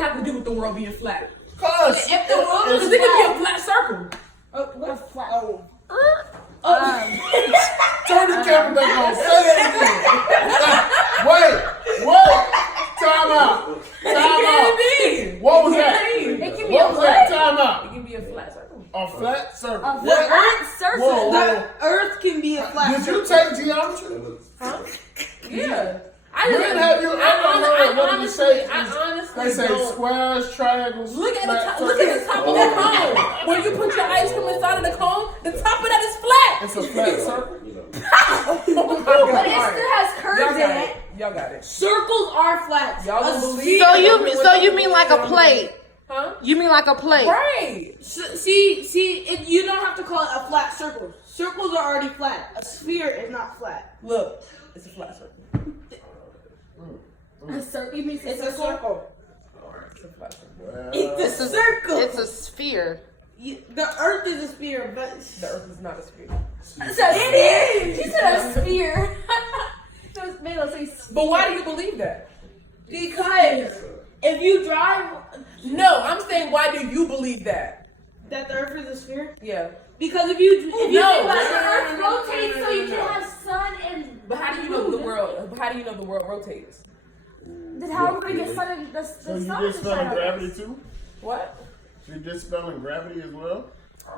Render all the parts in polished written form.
that have to do with the world being flat? Cause If the world is it could be a flat circle. What's flat? Turn the camera back on. Say that again. Wait. Time out. What was that? It can be What a was that? what? Time out. It can be a flat circle. A flat circle. A What? flat circle. Whoa. The Earth can be a flat. Did you take geometry? Yeah. When have you ever heard what you say? I honestly They say don't. squares, triangles. Look at the flat top. Look at the top of the cone. When you put your ice cream inside of the cone, the top of that is flat. It's a flat circle. But it still has curves in it. Y'all got it. Circles are flat. Y'all don't believe. So you mean like a plate? Huh? You mean like a plate? Right. You don't have to call it a flat circle. Circles are already flat. A sphere is not flat. Look, it's a flat circle. A circle? You mean It's a circle. It's a flat circle. It's a circle. It's a sphere. The Earth is a sphere, but The Earth is not a sphere. it is. He said a sphere. Melo say sphere. But why do you believe that? because if you drive No, I'm saying why do you believe that? that the Earth is a sphere, Yeah. because if you No, think but about the Earth it, rotates so you can have sun and. But how do you know the world? How do you know the world rotates? Then how are we gonna get sun and the So you sun just to shine spelling on gravity us? too? What? You just spelling gravity as well?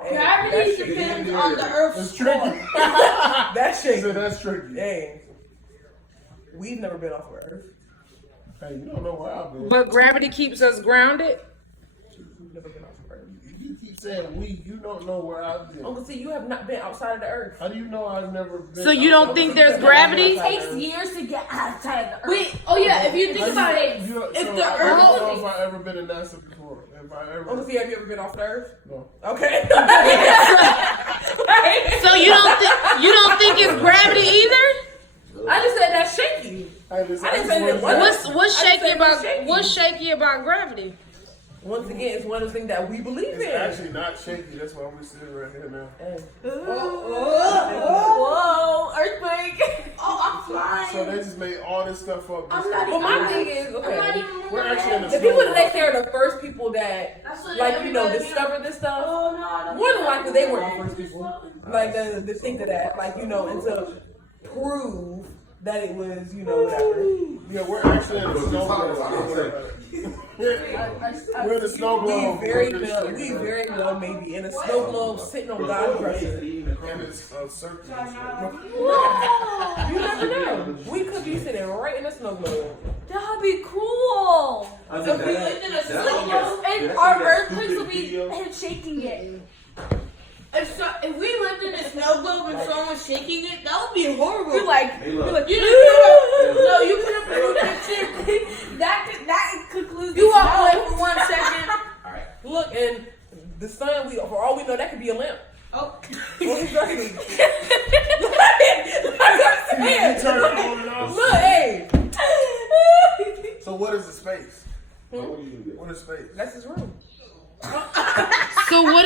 gravity That shit depends is on the weird. Earth's It's tricky. core. That shit. So that's tricky. Dang. We've never been off of Earth. Hey, you don't know where I've been. But gravity keeps us grounded. We've never been off of Earth. You keep saying we. You don't know where I've been. Uncle C, you have not been outside of the Earth. How do you know I've never been? So you don't think there's gravity? It takes years to get outside of the Earth. Wait, oh yeah, if you think about it, You, if so the I Earth don't know if I ever been in NASA before. If I ever. Uncle C, have you ever been off the Earth? No. Okay. So you don't think it's gravity either? I just said that's shaky. Hey, listen, I didn't just say that wanna it say- What's I shaky said about it's shaky. what's shaky about gravity? Once again, it's one of the things that we believe It's in. actually not shaky. That's why we're sitting right here now. Whoa, earthquake. oh, I'm flying. So they just made all this stuff up. I'm not But my thing is, I'm not okay, even. We're actually in the the people that they snow. say are the first people that, like, you know, discovered this stuff. Oh no, I don't More than likely, they weren't the first people. Like, to think of that, like, you know, and to prove that it was, you know, whatever. Yeah, we're actually in the snow globe. We're in the snow globe. We very well maybe in a snow globe sitting on God's dresser. And it's circle. You never know. We could be sitting right in a snow globe. That'd be cool. If we lived in a snow globe, And our earthquakes will be him shaking it. if we lived in a snow globe and someone was shaking it, that would be horrible. You're like, you didn't no, you could have proved that shit. That concludes. You You walk walk away away for 1 second. Look, and the sun, for all we know, that could be a lamp. Oh, Exactly. You turn it on and off. Look, hey. So what is the space? What is space? That's his room. So what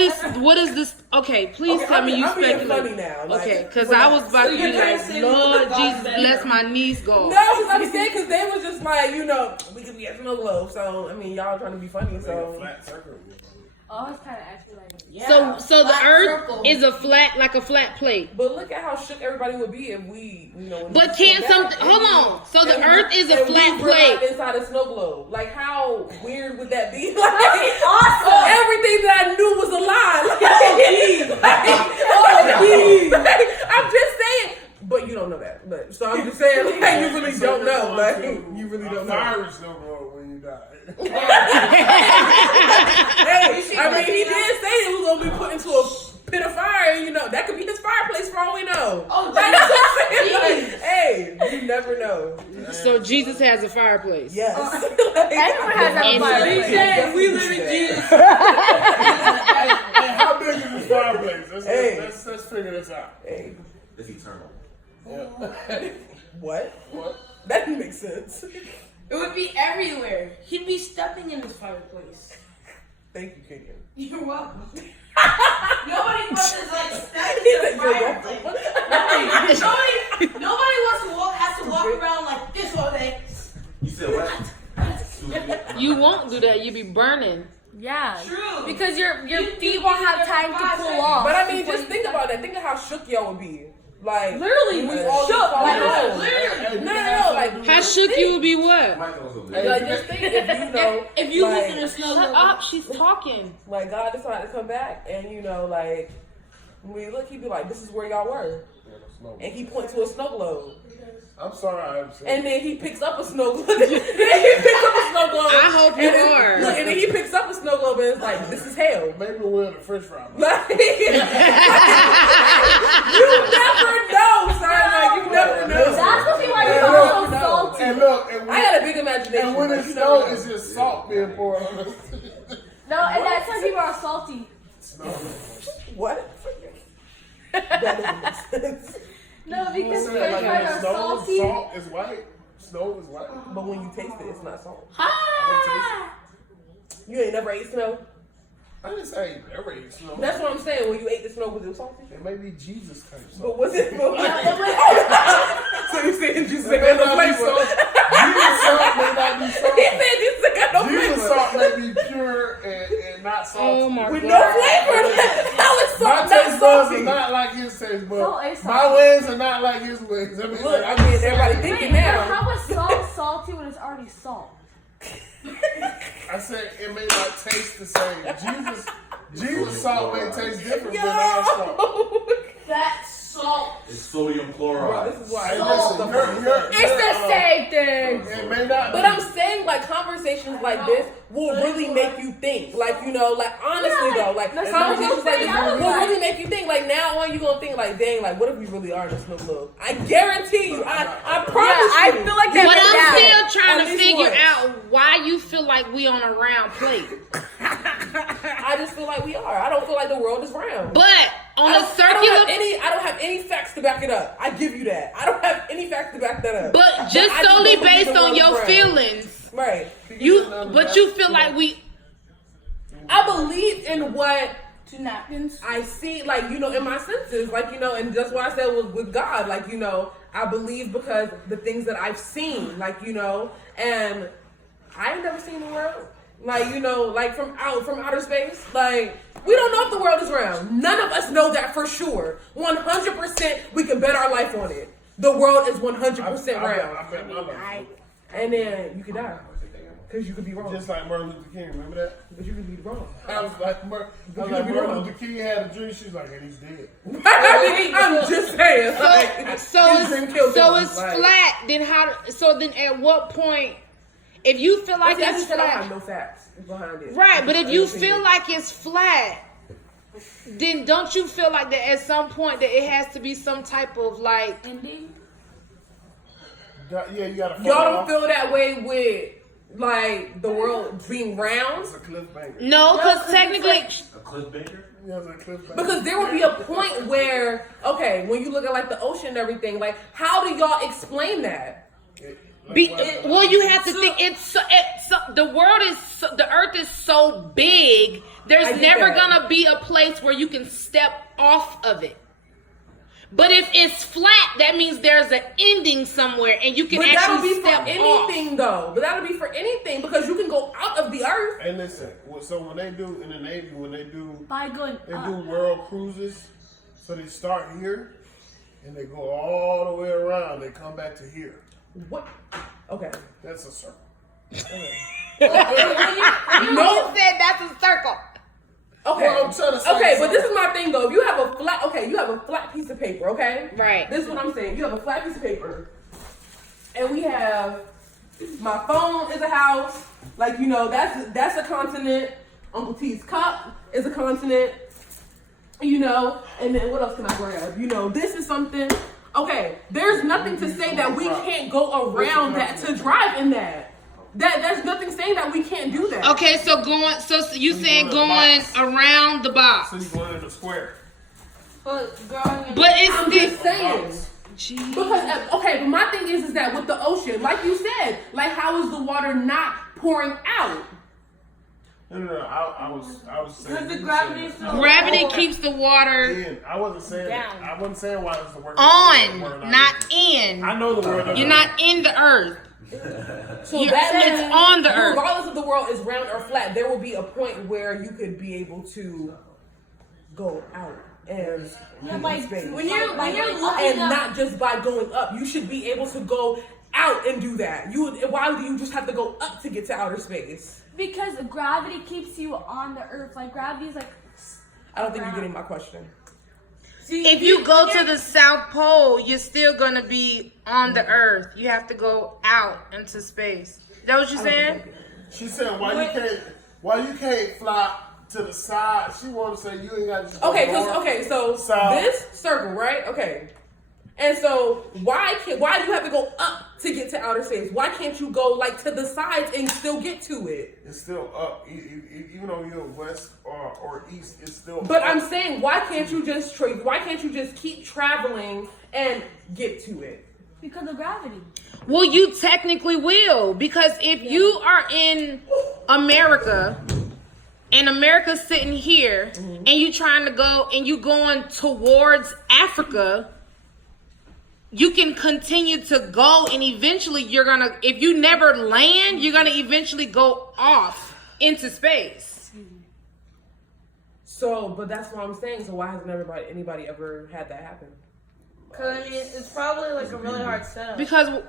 is this? Okay, please Okay, tell me you I'm being speculate. funny now. Like, Okay, because I was about to So be you're trying like, to say Lord the Jesus, God's bless my knees, God. No, I'm saying because they was just like, you know, we could be at snow globe. So, I mean, y'all trying to be funny. So, Flat circle. Oh, it's kind of actually like. So the flat earth circle. is a flat, like a flat plate. but look at how shook everybody would be if we, you know. when But we can't come back something? Hold on. So the and earth is a and we flat were plate. not inside a snow globe. Like, how weird would that be? Like, Awesome. everything that I knew was a lie. Like, I'm just saying. But you don't know that. But so I'm just saying, like, you really don't know. Like, you really don't know. Fire is no globe when you die. Hey, I mean, he did say it was gonna be put into a pit of fire. You know, that could be his fireplace for all we know. Oh, Like, like, hey, you never know. So Jesus has a fireplace. Yes. Everyone has that And- fireplace. said we live in Jesus. Hey, how big is this fireplace? Hey. Let's figure this out. Hey, It's eternal. what? What? That didn't make sense. It would be everywhere. He'd be stepping in this fireplace. Thank you, Kenyon. You're welcome. Nobody wants to like step He in the said you're fireplace. welcome. Nobody wants to walk. Has to walk around like this all day. You said what? You won't do that. You be burning. Yeah. True. Because your feet won't have time to cool off. But I mean, just think about that. Think of how shook y'all would be. Like Literally, we we all shook. just fall Like, down. literally. No. Like How just shook think. you would be what? Like just think if you know, If you like, look in a snow Shut globe, up. She's talking. like God decided to come back, and you know, like when we look, he'd be like, "This is where y'all were," and he point to a snow globe. I'm sorry, I understand. And then he picks up a snow globe. Then he picks up a snow globe. I hope you and then, are. Look, and then he picks up a snow globe and it's like, this is hell. Maybe we're in the French fry. Like, you never know, son. Like, you never know. That's what why You you're never so know. salty. And look, and I got a big imagination. and when but it you never snows, know. it's just salt being poured on us. No, and that's why people are salty. What? That doesn't make sense. No, because Like, french when fries it are snows, salty. salt is white. Snow is white. But when you taste it, it's not salt. Ah! You ain't never ate snow? I didn't say never eat snow. That's what I'm saying. When you ate the snow, was it salty? It may be Jesus type salt. But was it? No, it was. So you saying Jesus It ain't may got no not be flavor? salt. Jesus salt may not be He salty. said Jesus ain't got no Jesus flavor. salt may be pure and not salty. Oh my With God. no flavor. How is My salt not taste buds are salty? not like his taste Salt buds. is My salty. ways are not like his ways. I mean, Look, I mean, everybody thinking Wait, now. how is salt salty when it's already salt? I said it may not taste the same. Jesus salt may taste different than our salt. Yo! that salt. It's sodium Bro, chloride. this is why Hey, I love listen, stuff like this. It's the same thing. It may not. But I'm saying, like, conversations like this will really make you think. Like, you know, like, honestly, Yeah, though, like, that's conversations what like this I'm saying. will really make you think. Like, now on, you're going to think, like, dang, like, what if we really are in a snow globe? I guarantee you. I promise I you. feel like that. But I'm Yeah. still trying At to least figure once. out why you feel like we on a round plate. I just feel like we are. I don't feel like the world is round. But on I a don't circular, have any facts to back it up. I give you that. I don't have any facts to back that up. but just I solely don't believe based the on world your is round. feelings, Right. but you feel like we. I believe in what 2 napkins. I see, like, you know, in my senses, like, you know, and that's why I said with God, like, you know, I believe because the things that I've seen, like, you know, and I ain't never seen the world, like, you know, like from outer space, like, we don't know if the world is round. None of us know that for sure. 100%, we can bet our life on it. The world is 100% round, I bet my life. and then you could die because you could be wrong, Just like Martin Luther King, remember that? but you could be wrong. I was like, Martin Luther King had a dream. She's like, and he's dead. I'm just saying. Like, So his dream killed so him, it's like- flat. Then how? So then at what point, if you feel like I it's just said I have flat, no facts behind it. right? But if you I feel like it's flat, then don't you feel like that at some point that it has to be some type of like? Ending. Yeah, you gotta. y'all don't feel that way with like the world being round, It's a cliffhanger. No, because technically, A cliffhanger? Yeah, it's a cliffhanger. because there will be a point where, okay, when you look at like the ocean and everything, like how do y'all explain that? well, you have to think it's the world is the earth is so big. I There's get never that. gonna be a place where you can step off of it. But if it's flat, that means there's an ending somewhere, and you can But that'll actually be for step off. anything though. But that'll be for anything because you can go out of the earth. And listen, so when they do in the Navy, when they do By going world cruises, so they start here and they go all the way around. They come back to here. What? Okay. That's a circle. You said that's a circle. Okay. Well, I'm trying to say okay, but something. this is my thing though. You have a flat piece of paper, okay? Right. This is what I'm saying. You have a flat piece of paper, and we have my phone is a house. Like, you know, that's a continent. Uncle T's cup is a continent. You know, and then what else can I grab? You know, this is something. Okay, there's nothing to say that we can't go around that to drive in that. There's nothing saying that we can't do that. Okay, so you saying going around the box, So you going in the square. but I'm it's just still. saying. Because okay, but my thing is that with the ocean, like you said, like how is the water not pouring out? No. I was saying. Because the gravity is so Gravity keeps the water In. I wasn't saying Down. that. I wasn't saying why it's the word. on, the word not in. I know the word. You're not in the earth. So Yeah, that it's means on the earth. regardless if the world is round or flat, there will be a point where you could be able to go out and Yeah, be like, in space. when you're and looking up, not just by going up. You should be able to go out and do that. Why do you just have to go up to get to outer space? because gravity keeps you on the earth. Like gravity is like. I don't think you're getting my question. See, If you go to the South Pole, you're still gonna be on the Earth. You have to go out into space. Is that what you're saying? She said, why you can't fly to the side? She want to say you ain't got to. Okay, so South. this circle, right? Okay. And so why do you have to go up to get to outer space? Why can't you go like to the sides and still get to it? It's still up. Even though you're west or east, it's still But up. I'm saying, why can't you just keep traveling and get to it? Because of gravity. Well, you technically will, because if you are in America and America's sitting here and you trying to go and you going towards Africa, you can continue to go and eventually if you never land, you're gonna eventually go off into space. So, but that's what I'm saying. So why hasn't anybody ever had that happen? Because I mean, it's probably like a really hard setup. Because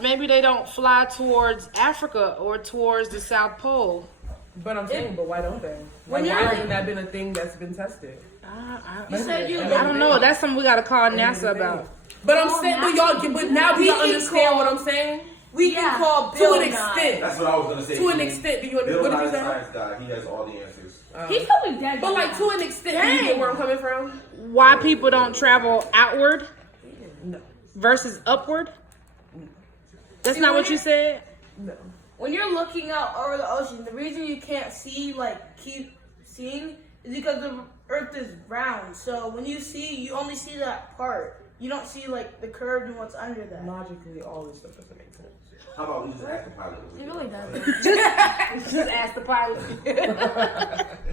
maybe they don't fly towards Africa or towards the South Pole. But I'm saying, but why don't they? When Like, you're why like- hasn't that been a thing that's been tested? You said you. I don't know. That's something we gotta call NASA about. But I'm saying, but now do We you can understand call- what I'm saying? We can Yeah. call To Bill an Nye. extent. That's what I was gonna say. To an extent, do you Bill what did Nye, you the say? science guy, he has all the answers. He's probably dead. But by like now. to an extent, do you get where I'm coming from? Why people don't travel outward No, versus upward? That's not what you said? no. When you're looking out over the ocean, the reason you can't see, keep seeing, is because the Earth is round. So when you see, you only see that part. You don't see the curve and what's under that. Logically, all this stuff doesn't make sense. How about we just ask the pilot? It really does. Just ask the pilot.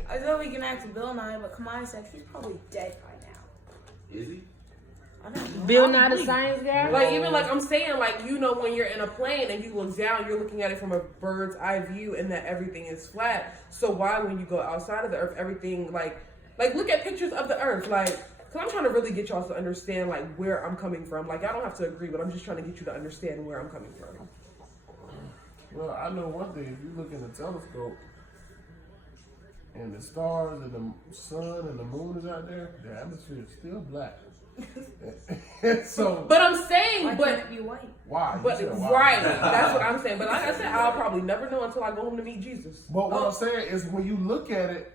I thought we can ask Bill Nye, but Kamai said he's probably dead by now. Is he? I don't know. Bill Nye the science guy? Like even like I'm saying, like when you're in a plane and you look down, you're looking at it from a bird's eye view, and that everything is flat. So why, when you go outside of the Earth, everything like look at pictures of the Earth, Cause I'm trying to really get y'all to understand where I'm coming from. I don't have to agree, but I'm just trying to get you to understand where I'm coming from. Well, I know one thing. If you look in the telescope and the stars and the sun and the moon is out there, the atmosphere is still black. So, But I'm saying, Why but can't it be white? why? You but said why. right, that's what I'm saying. But like I said, I'll probably never know until I go home to meet Jesus. But what I'm saying is when you look at it,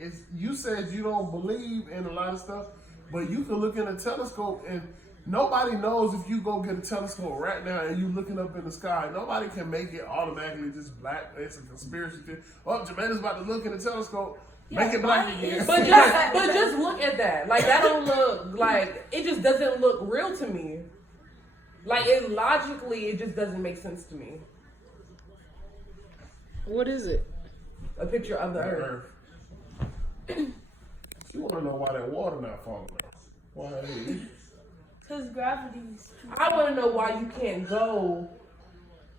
is you said you don't believe in a lot of stuff, but you can look in a telescope and nobody knows if you go get a telescope right now and you looking up in the sky. Nobody can make it automatically just black. It's a conspiracy theory. Oh, Jermaine's about to look in the telescope. Make it black again. But just look at that. That don't look it just doesn't look real to me. Logically, it just doesn't make sense to me. What is it? A picture of the Earth. You want to know why that water not falling out? Why? Because gravity's. I want to know why you can't go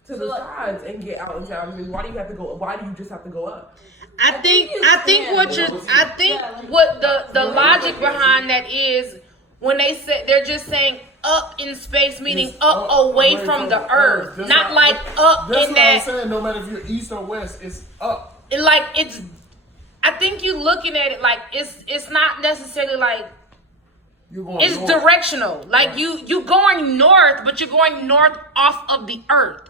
to the sides and get out into outer space. Why do you have to go? Why do you just have to go up? I think what the logic behind that is when they said they're just saying up in space, meaning It's up away from the earth, That's not why- up That's in what I'm that. saying. No matter if you're east or west, it's up. It's. I think you looking at it it's not necessarily You're going it's north. directional. You going north, but you're going north off of the earth,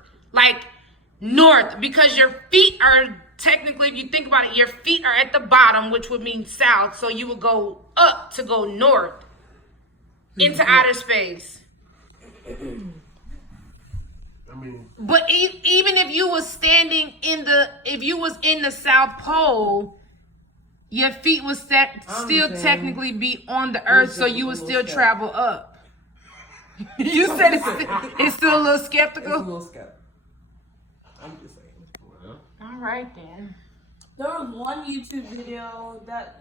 north, because your feet are technically, if you think about it, your feet are at the bottom, which would mean south. So you would go up to go north into outer space. I mean, But even if you was standing if you was in the South Pole, your feet would still technically be on the earth, so you would still travel up. You said it's still a little It's a skeptical. little skeptical. I'm just saying. All right then. There was one YouTube video that